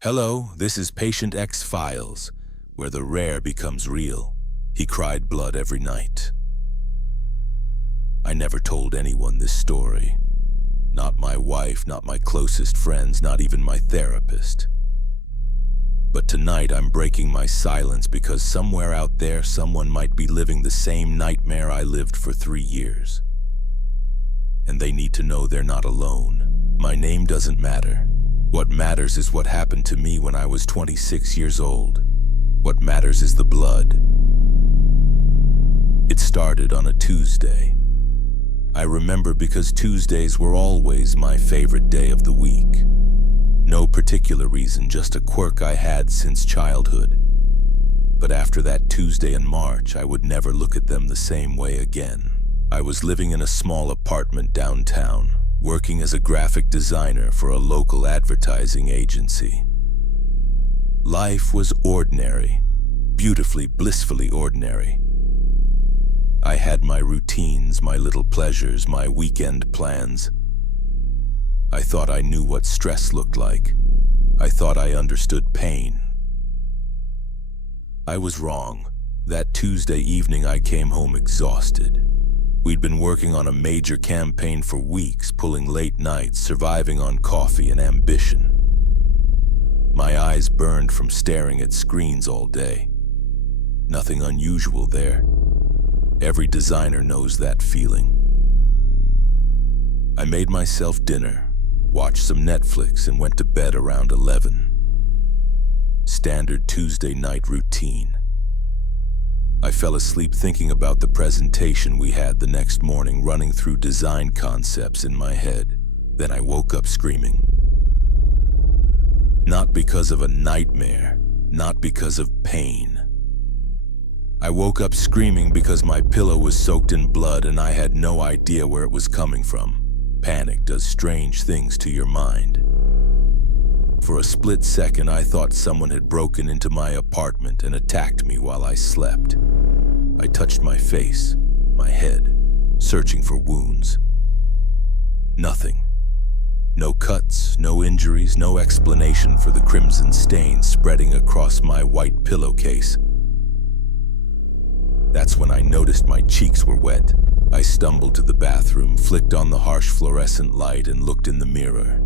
Hello, this is Patient X Files, where the rare becomes real. He cried blood every night. I never told anyone this story. Not my wife, not my closest friends, not even my therapist. But tonight I'm breaking my silence because somewhere out there someone might be living the same nightmare I lived for 3 years. And they need to know they're not alone. My name doesn't matter. What matters is what happened to me when I was 26 years old. What matters is the blood. It started on a Tuesday. I remember because Tuesdays were always my favorite day of the week. No particular reason, just a quirk I had since childhood. But after that Tuesday in March, I would never look at them the same way again. I was living in a small apartment downtown, working as a graphic designer for a local advertising agency. Life was ordinary, beautifully, blissfully ordinary. I had my routines, my little pleasures, my weekend plans. I thought I knew what stress looked like. I thought I understood pain. I was wrong. That Tuesday evening I came home exhausted. We'd been working on a major campaign for weeks, pulling late nights, surviving on coffee and ambition. My eyes burned from staring at screens all day. Nothing unusual there. Every designer knows that feeling. I made myself dinner, watched some Netflix, and went to bed around 11. Standard Tuesday night routine. I fell asleep thinking about the presentation we had the next morning, running through design concepts in my head. Then I woke up screaming. Not because of a nightmare, not because of pain. I woke up screaming because my pillow was soaked in blood and I had no idea where it was coming from. Panic does strange things to your mind. For a split second, I thought someone had broken into my apartment and attacked me while I slept. I touched my face, my head, searching for wounds. Nothing. No cuts, no injuries, no explanation for the crimson stain spreading across my white pillowcase. That's when I noticed my cheeks were wet. I stumbled to the bathroom, flicked on the harsh fluorescent light, and looked in the mirror.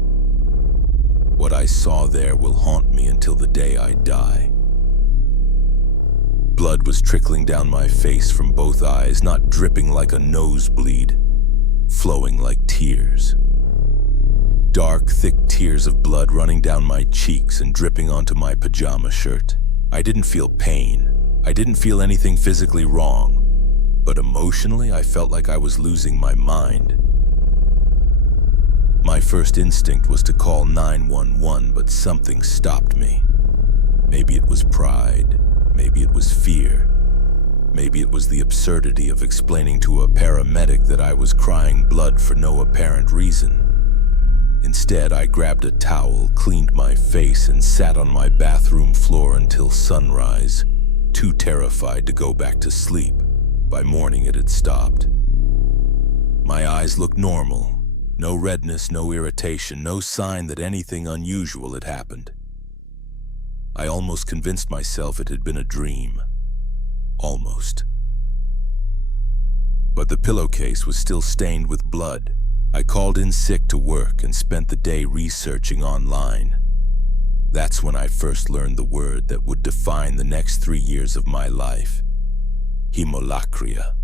What I saw there will haunt me until the day I die. Blood was trickling down my face from both eyes, not dripping like a nosebleed, flowing like tears. Dark, thick tears of blood running down my cheeks and dripping onto my pajama shirt. I didn't feel pain. I didn't feel anything physically wrong. But emotionally, I felt like I was losing my mind. My first instinct was to call 911, but something stopped me. Maybe it was pride. Maybe it was fear. Maybe it was the absurdity of explaining to a paramedic that I was crying blood for no apparent reason. Instead, I grabbed a towel, cleaned my face, and sat on my bathroom floor until sunrise, too terrified to go back to sleep. By morning, it had stopped. My eyes looked normal. No redness, no irritation, no sign that anything unusual had happened. I almost convinced myself it had been a dream. Almost. But the pillowcase was still stained with blood. I called in sick to work and spent the day researching online. That's when I first learned the word that would define the next 3 years of my life. Hemolacria.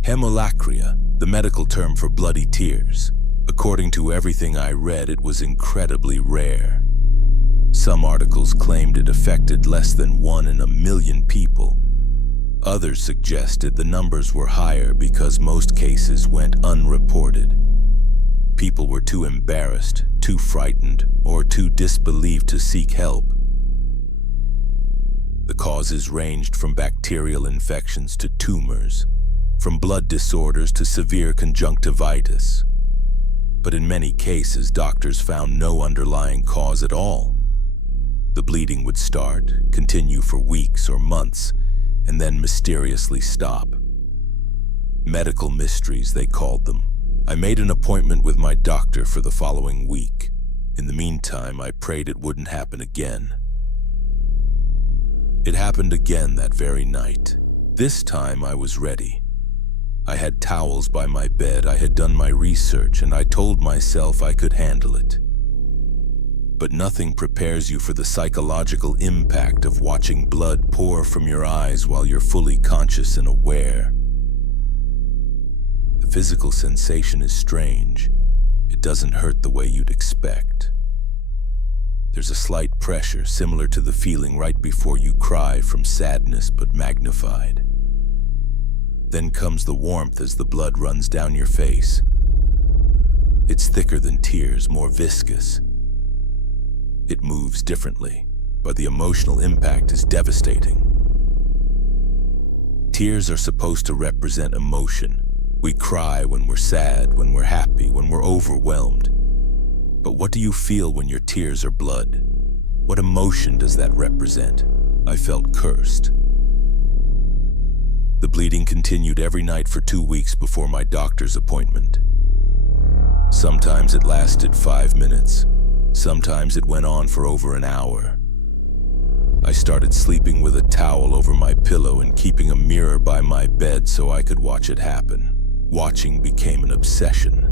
Hemolacria, the medical term for bloody tears. According to everything I read, it was incredibly rare. Some articles claimed it affected less than 1 in a million people. Others suggested the numbers were higher because most cases went unreported. People were too embarrassed, too frightened, or too disbelieved to seek help. The causes ranged from bacterial infections to tumors, from blood disorders to severe conjunctivitis. But in many cases, doctors found no underlying cause at all. The bleeding would start, continue for weeks or months, and then mysteriously stop. Medical mysteries, they called them. I made an appointment with my doctor for the following week. In the meantime, I prayed it wouldn't happen again. It happened again that very night. This time I was ready. I had towels by my bed, I had done my research, and I told myself I could handle it. But nothing prepares you for the psychological impact of watching blood pour from your eyes while you're fully conscious and aware. The physical sensation is strange. It doesn't hurt the way you'd expect. There's a slight pressure similar to the feeling right before you cry from sadness, but magnified. Then comes the warmth as the blood runs down your face. It's thicker than tears, more viscous. It moves differently, but the emotional impact is devastating. Tears are supposed to represent emotion. We cry when we're sad, when we're happy, when we're overwhelmed. But what do you feel when your tears are blood? What emotion does that represent? I felt cursed. The bleeding continued every night for 2 weeks before my doctor's appointment. Sometimes it lasted 5 minutes. Sometimes it went on for over an hour. I started sleeping with a towel over my pillow and keeping a mirror by my bed so I could watch it happen. Watching became an obsession.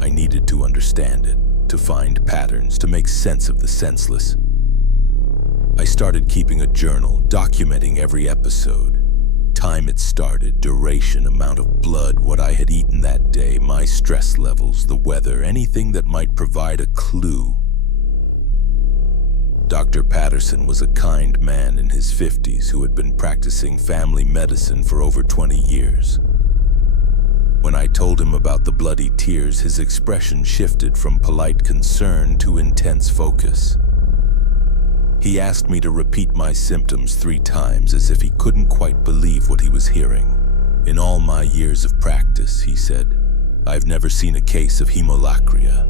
I needed to understand it, to find patterns, to make sense of the senseless. I started keeping a journal, documenting every episode. Time it started, duration, amount of blood, what I had eaten that day, my stress levels, the weather, anything that might provide a clue. Dr. Patterson was a kind man in his 50s who had been practicing family medicine for over 20 years. When I told him about the bloody tears, his expression shifted from polite concern to intense focus. He asked me to repeat my symptoms 3 times as if he couldn't quite believe what he was hearing. In all my years of practice, he said, I've never seen a case of hemolacria.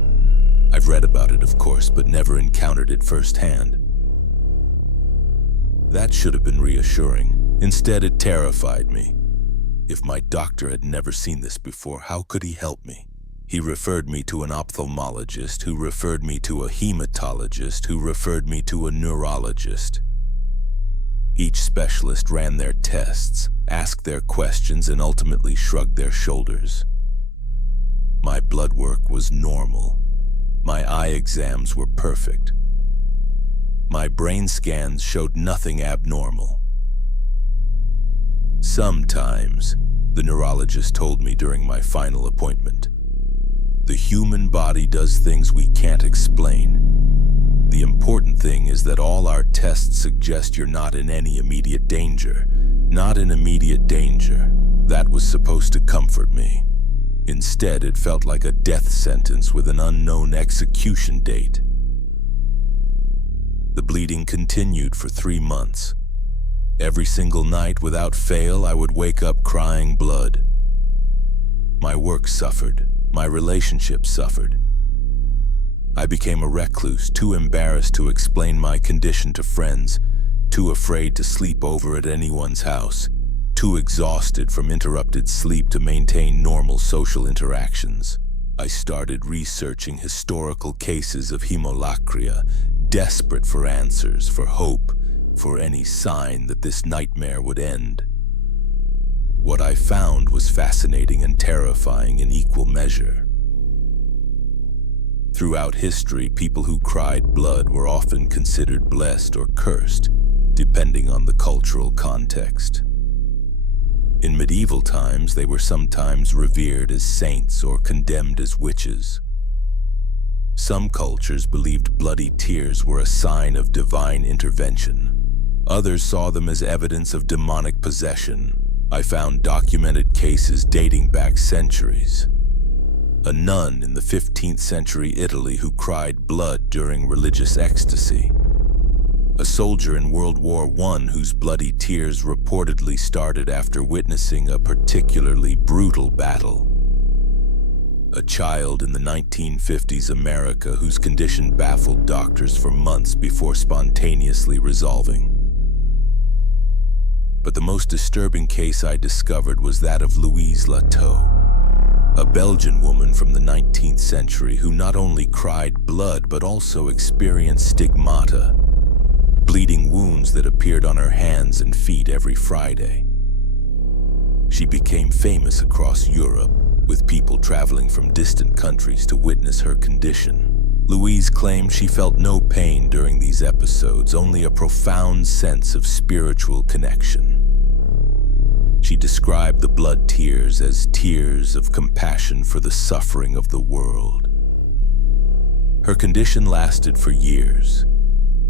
I've read about it, of course, but never encountered it firsthand. That should have been reassuring. Instead, it terrified me. If my doctor had never seen this before, how could he help me? He referred me to an ophthalmologist, who referred me to a hematologist, who referred me to a neurologist. Each specialist ran their tests, asked their questions, and ultimately shrugged their shoulders. My blood work was normal. My eye exams were perfect. My brain scans showed nothing abnormal. Sometimes, the neurologist told me during my final appointment, the human body does things we can't explain. The important thing is that all our tests suggest you're not in any immediate danger. Not in immediate danger. That was supposed to comfort me. Instead, it felt like a death sentence with an unknown execution date. The bleeding continued for 3 months. Every single night, without fail, I would wake up crying blood. My work suffered. My relationship suffered. I became a recluse, too embarrassed to explain my condition to friends, too afraid to sleep over at anyone's house, too exhausted from interrupted sleep to maintain normal social interactions. I started researching historical cases of hemolacria, desperate for answers, for hope, for any sign that this nightmare would end. What I found was fascinating and terrifying in equal measure. Throughout history, people who cried blood were often considered blessed or cursed, depending on the cultural context. In medieval times, they were sometimes revered as saints or condemned as witches. Some cultures believed bloody tears were a sign of divine intervention. Others saw them as evidence of demonic possession. I found documented cases dating back centuries. A nun in the 15th century Italy who cried blood during religious ecstasy. A soldier in World War I whose bloody tears reportedly started after witnessing a particularly brutal battle. A child in the 1950s America whose condition baffled doctors for months before spontaneously resolving. But the most disturbing case I discovered was that of Louise Lateau. a Belgian woman from the 19th century who not only cried blood but also experienced stigmata, bleeding wounds that appeared on her hands and feet every Friday. She became famous across Europe, with people traveling from distant countries to witness her condition. Louise claimed she felt no pain during these episodes, only a profound sense of spiritual connection. She described the blood tears as tears of compassion for the suffering of the world. Her condition lasted for years,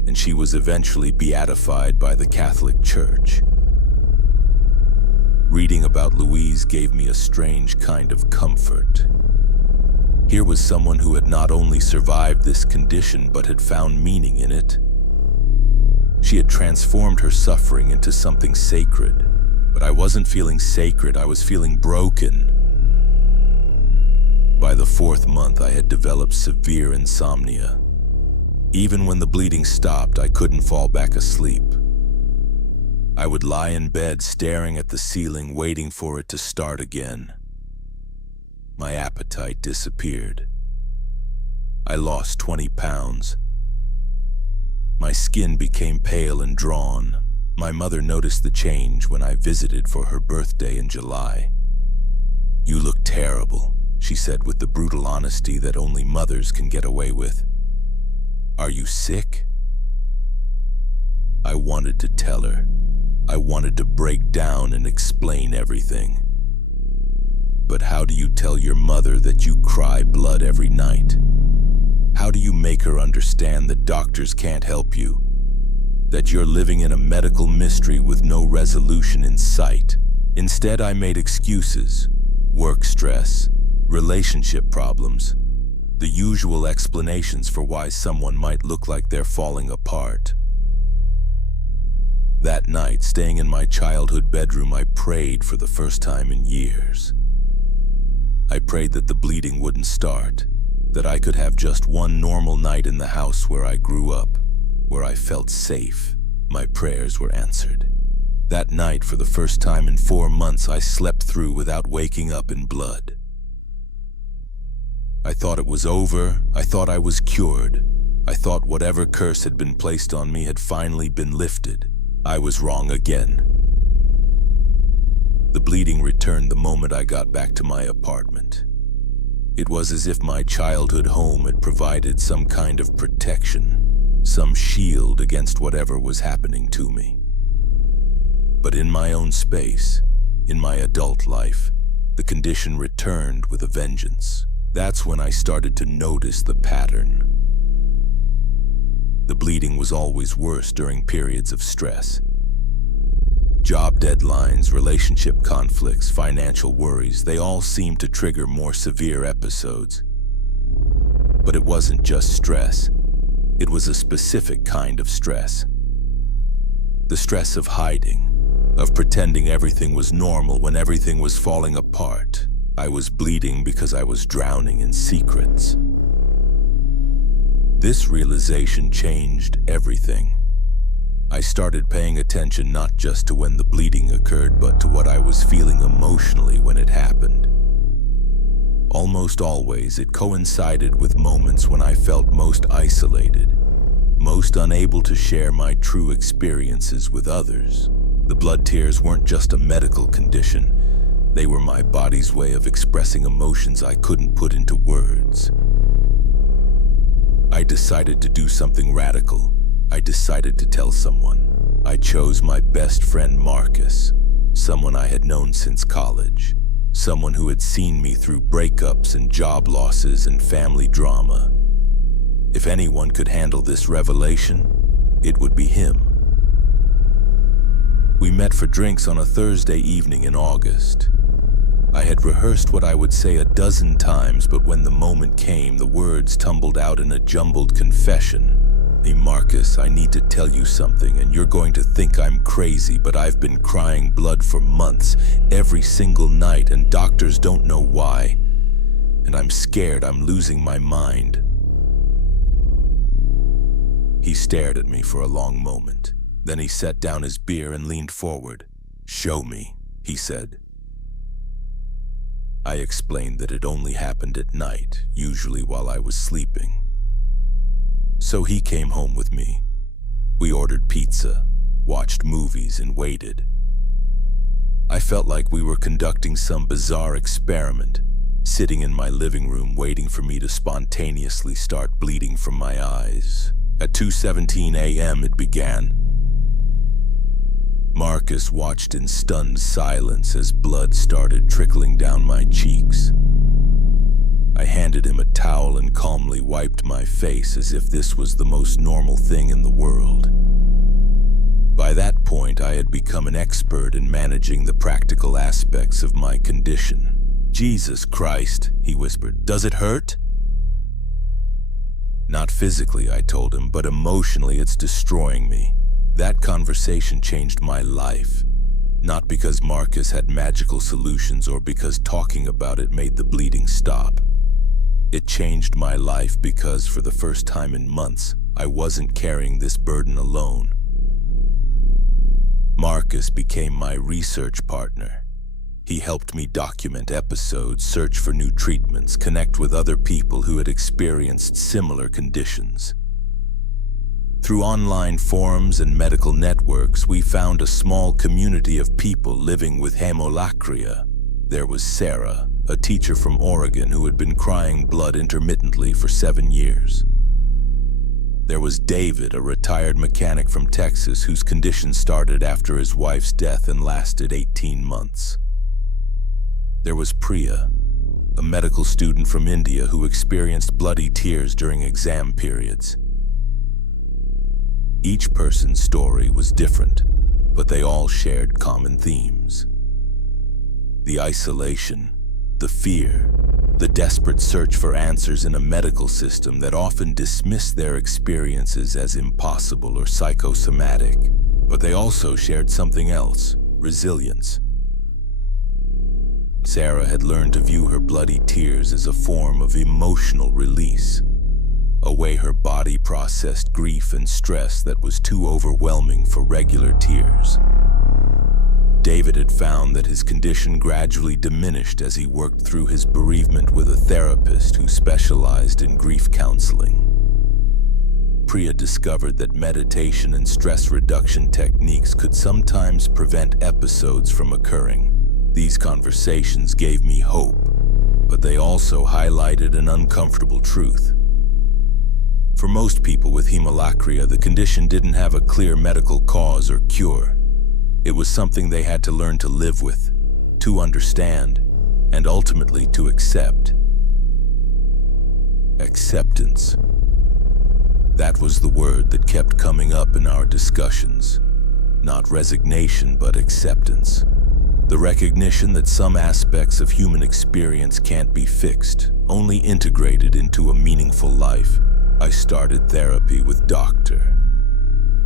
and she was eventually beatified by the Catholic Church. Reading about Louise gave me a strange kind of comfort. Here was someone who had not only survived this condition but had found meaning in it. She had transformed her suffering into something sacred, but I wasn't feeling sacred, I was feeling broken. By the 4th month, I had developed severe insomnia. Even when the bleeding stopped, I couldn't fall back asleep. I would lie in bed staring at the ceiling, waiting for it to start again. My appetite disappeared. I lost 20 pounds. My skin became pale and drawn. My mother noticed the change when I visited for her birthday in July. "You look terrible," she said with the brutal honesty that only mothers can get away with. "Are you sick?" I wanted to tell her. I wanted to break down and explain everything. But how do you tell your mother that you cry blood every night? How do you make her understand that doctors can't help you? That you're living in a medical mystery with no resolution in sight? Instead, I made excuses. Work stress, relationship problems, the usual explanations for why someone might look like they're falling apart. That night, staying in my childhood bedroom, I prayed for the first time in years. I prayed that the bleeding wouldn't start, that I could have just one normal night in the house where I grew up, where I felt safe. My prayers were answered. That night, for the first time in 4 months, I slept through without waking up in blood. I thought it was over. I thought I was cured. I thought whatever curse had been placed on me had finally been lifted. I was wrong again. The bleeding returned the moment I got back to my apartment. It was as if my childhood home had provided some kind of protection, some shield against whatever was happening to me. But in my own space, in my adult life, the condition returned with a vengeance. That's when I started to notice the pattern. The bleeding was always worse during periods of stress. Job deadlines, relationship conflicts, financial worries, they all seemed to trigger more severe episodes. But it wasn't just stress. It was a specific kind of stress. The stress of hiding, of pretending everything was normal when everything was falling apart. I was bleeding because I was drowning in secrets. This realization changed everything. I started paying attention not just to when the bleeding occurred, but to what I was feeling emotionally when it happened. Almost always, it coincided with moments when I felt most isolated, most unable to share my true experiences with others. The blood tears weren't just a medical condition. They were my body's way of expressing emotions I couldn't put into words. I decided to do something radical. I decided to tell someone. I chose my best friend Marcus, someone I had known since college, someone who had seen me through breakups and job losses and family drama. If anyone could handle this revelation, it would be him. We met for drinks on a Thursday evening in August. I had rehearsed what I would say a dozen times, but when the moment came, the words tumbled out in a jumbled confession. "Hey Marcus, I need to tell you something, and you're going to think I'm crazy, but I've been crying blood for months, every single night, and doctors don't know why. And I'm scared I'm losing my mind." He stared at me for a long moment. Then he set down his beer and leaned forward. "Show me," he said. I explained that it only happened at night, usually while I was sleeping. So he came home with me. We ordered pizza, watched movies, and waited. I felt like we were conducting some bizarre experiment, sitting in my living room waiting for me to spontaneously start bleeding from my eyes. At 2:17 a.m. it began. Marcus watched in stunned silence as blood started trickling down my cheeks. I handed him a towel and calmly wiped my face as if this was the most normal thing in the world. By that point, I had become an expert in managing the practical aspects of my condition. "Jesus Christ," he whispered, "does it hurt?" "Not physically," I told him, "but emotionally it's destroying me." That conversation changed my life, not because Marcus had magical solutions or because talking about it made the bleeding stop. It changed my life because for the first time in months, I wasn't carrying this burden alone. Marcus became my research partner. He helped me document episodes, search for new treatments, connect with other people who had experienced similar conditions. Through online forums and medical networks, we found a small community of people living with hemolacria. There was Sarah, a teacher from Oregon who had been crying blood intermittently for 7 years. There was David, a retired mechanic from Texas whose condition started after his wife's death and lasted 18 months. There was Priya, a medical student from India who experienced bloody tears during exam periods. Each person's story was different, but they all shared common themes. The isolation, the fear, the desperate search for answers in a medical system that often dismissed their experiences as impossible or psychosomatic. But they also shared something else: resilience. Sarah had learned to view her bloody tears as a form of emotional release, a way her body processed grief and stress that was too overwhelming for regular tears. David had found that his condition gradually diminished as he worked through his bereavement with a therapist who specialized in grief counseling. Priya discovered that meditation and stress reduction techniques could sometimes prevent episodes from occurring. These conversations gave me hope, but they also highlighted an uncomfortable truth. For most people with hemolacria, the condition didn't have a clear medical cause or cure. It was something they had to learn to live with, to understand, and ultimately to accept. Acceptance. That was the word that kept coming up in our discussions. Not resignation, but acceptance. The recognition that some aspects of human experience can't be fixed, only integrated into a meaningful life. I started therapy with Dr.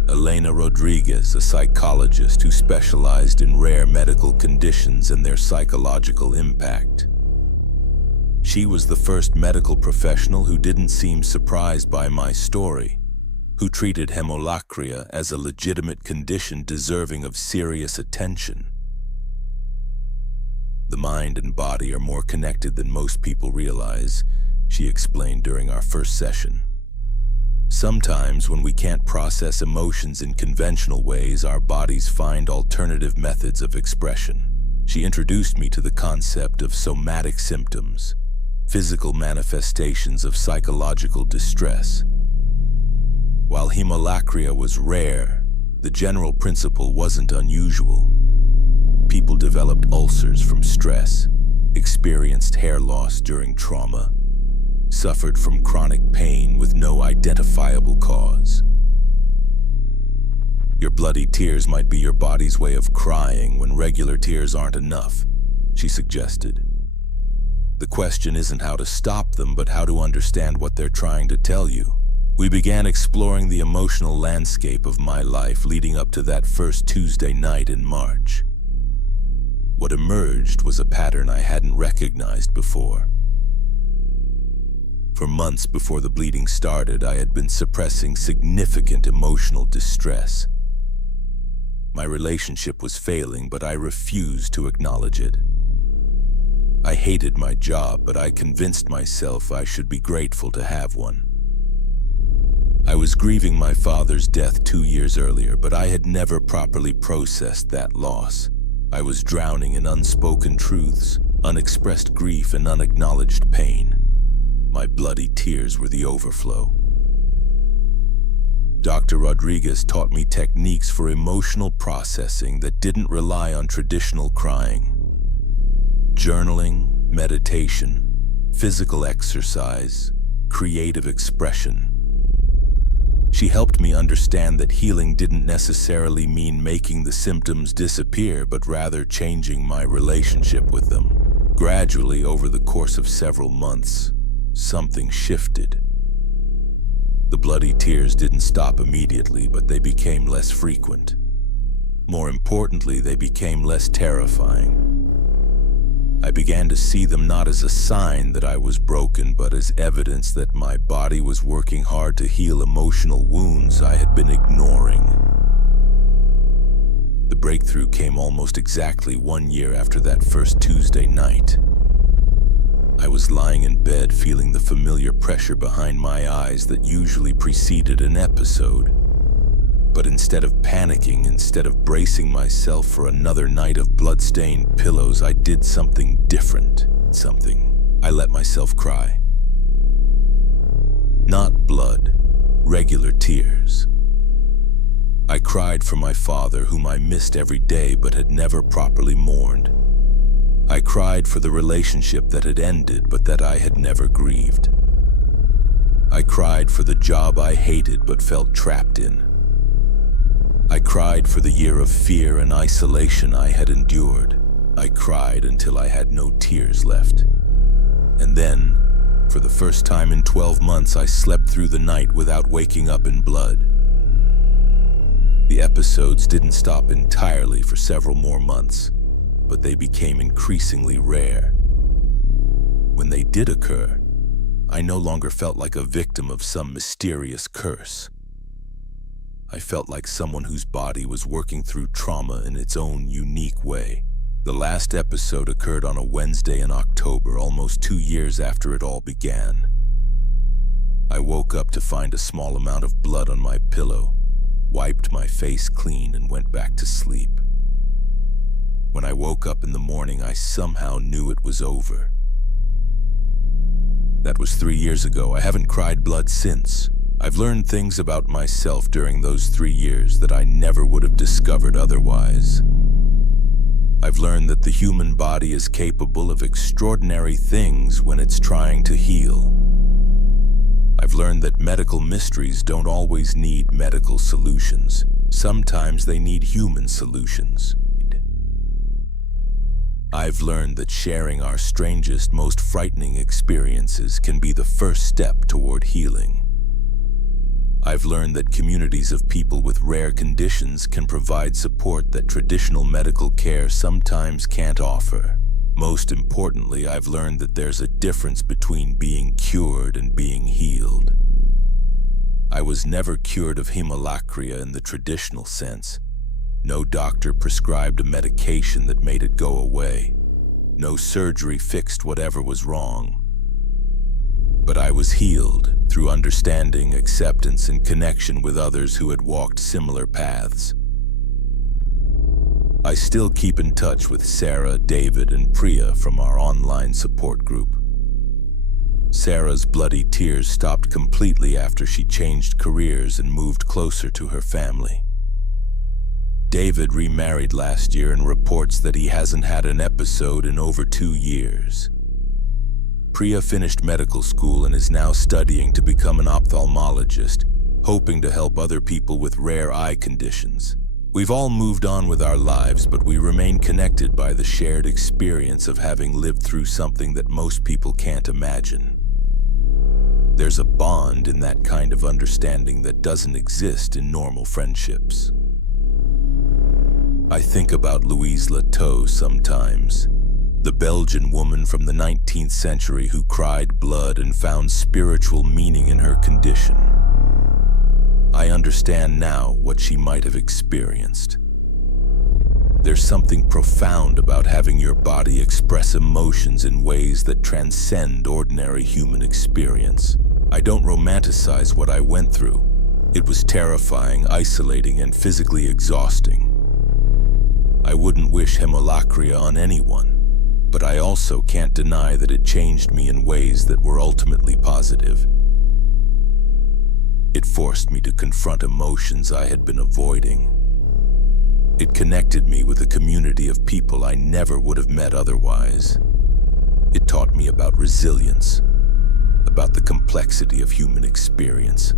Elena Rodriguez, a psychologist who specialized in rare medical conditions and their psychological impact. She was the first medical professional who didn't seem surprised by my story, who treated hemolacria as a legitimate condition deserving of serious attention. The mind and body are more connected than most people realize, she explained during our first session. Sometimes, when we can't process emotions in conventional ways, our bodies find alternative methods of expression. She introduced me to the concept of somatic symptoms, physical manifestations of psychological distress. While hemolacria was rare, the general principle wasn't unusual. People developed ulcers from stress, experienced hair loss during trauma, suffered from chronic pain with no identifiable cause. Your bloody tears might be your body's way of crying when regular tears aren't enough, she suggested. The question isn't how to stop them, but how to understand what they're trying to tell you. We began exploring the emotional landscape of my life leading up to that first Tuesday night in March. What emerged was a pattern I hadn't recognized before. For months before the bleeding started, I had been suppressing significant emotional distress. My relationship was failing, but I refused to acknowledge it. I hated my job, but I convinced myself I should be grateful to have one. I was grieving my father's death 2 years earlier, but I had never properly processed that loss. I was drowning in unspoken truths, unexpressed grief, and unacknowledged pain. My bloody tears were the overflow. Dr. Rodriguez taught me techniques for emotional processing that didn't rely on traditional crying. Journaling, meditation, physical exercise, creative expression. She helped me understand that healing didn't necessarily mean making the symptoms disappear, but rather changing my relationship with them. Gradually, over the course of several months, something shifted. The bloody tears didn't stop immediately, but they became less frequent. More importantly, they became less terrifying. I began to see them not as a sign that I was broken, but as evidence that my body was working hard to heal emotional wounds I had been ignoring. The breakthrough came almost exactly 1 year after that first Tuesday night. I was lying in bed, feeling the familiar pressure behind my eyes that usually preceded an episode. But instead of panicking, instead of bracing myself for another night of blood-stained pillows, I did something different. I let myself cry. Not blood, regular tears. I cried for my father, whom I missed every day but had never properly mourned. I cried for the relationship that had ended but that I had never grieved. I cried for the job I hated but felt trapped in. I cried for the year of fear and isolation I had endured. I cried until I had no tears left. And then, for the first time in 12 months, I slept through the night without waking up in blood. The episodes didn't stop entirely for several more months, but they became increasingly rare. When they did occur, I no longer felt like a victim of some mysterious curse. I felt like someone whose body was working through trauma in its own unique way. The last episode occurred on a Wednesday in October, almost 2 years after it all began. I woke up to find a small amount of blood on my pillow, wiped my face clean, and went back to sleep. When I woke up in the morning, I somehow knew it was over. That was 3 years ago. I haven't cried blood since. I've learned things about myself during those 3 years that I never would have discovered otherwise. I've learned that the human body is capable of extraordinary things when it's trying to heal. I've learned that medical mysteries don't always need medical solutions. Sometimes they need human solutions. I've learned that sharing our strangest, most frightening experiences can be the first step toward healing. I've learned that communities of people with rare conditions can provide support that traditional medical care sometimes can't offer. Most importantly, I've learned that there's a difference between being cured and being healed. I was never cured of hemolacria in the traditional sense. No doctor prescribed a medication that made it go away. No surgery fixed whatever was wrong. But I was healed through understanding, acceptance, and connection with others who had walked similar paths. I still keep in touch with Sarah, David, and Priya from our online support group. Sarah's bloody tears stopped completely after she changed careers and moved closer to her family. David remarried last year and reports that he hasn't had an episode in over 2 years. Priya finished medical school and is now studying to become an ophthalmologist, hoping to help other people with rare eye conditions. We've all moved on with our lives, but we remain connected by the shared experience of having lived through something that most people can't imagine. There's a bond in that kind of understanding that doesn't exist in normal friendships. I think about Louise Lateau sometimes. The Belgian woman from the 19th century who cried blood and found spiritual meaning in her condition. I understand now what she might have experienced. There's something profound about having your body express emotions in ways that transcend ordinary human experience. I don't romanticize what I went through. It was terrifying, isolating, and physically exhausting. I wouldn't wish hemolacria on anyone, but I also can't deny that it changed me in ways that were ultimately positive. It forced me to confront emotions I had been avoiding. It connected me with a community of people I never would have met otherwise. It taught me about resilience, about the complexity of human experience,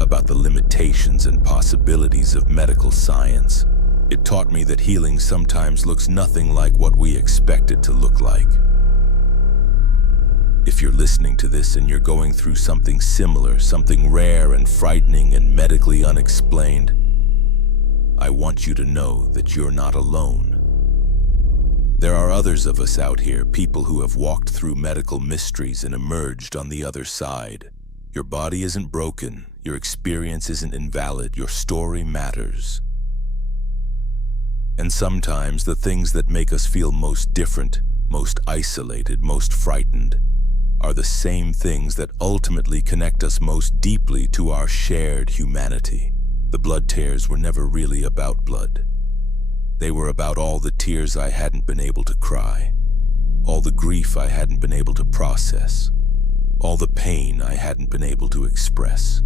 about the limitations and possibilities of medical science. It taught me that healing sometimes looks nothing like what we expect it to look like. If you're listening to this and you're going through something similar, something rare and frightening and medically unexplained, I want you to know that you're not alone. There are others of us out here, people who have walked through medical mysteries and emerged on the other side. Your body isn't broken, your experience isn't invalid, your story matters. And sometimes the things that make us feel most different, most isolated, most frightened, are the same things that ultimately connect us most deeply to our shared humanity. The blood tears were never really about blood. They were about all the tears I hadn't been able to cry, all the grief I hadn't been able to process, all the pain I hadn't been able to express.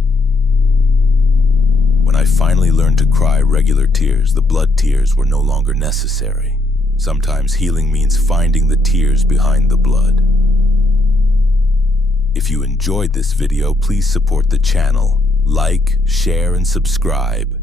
When I finally learned to cry regular tears, the blood tears were no longer necessary. Sometimes healing means finding the tears behind the blood. If you enjoyed this video, please support the channel. Like, share, and subscribe.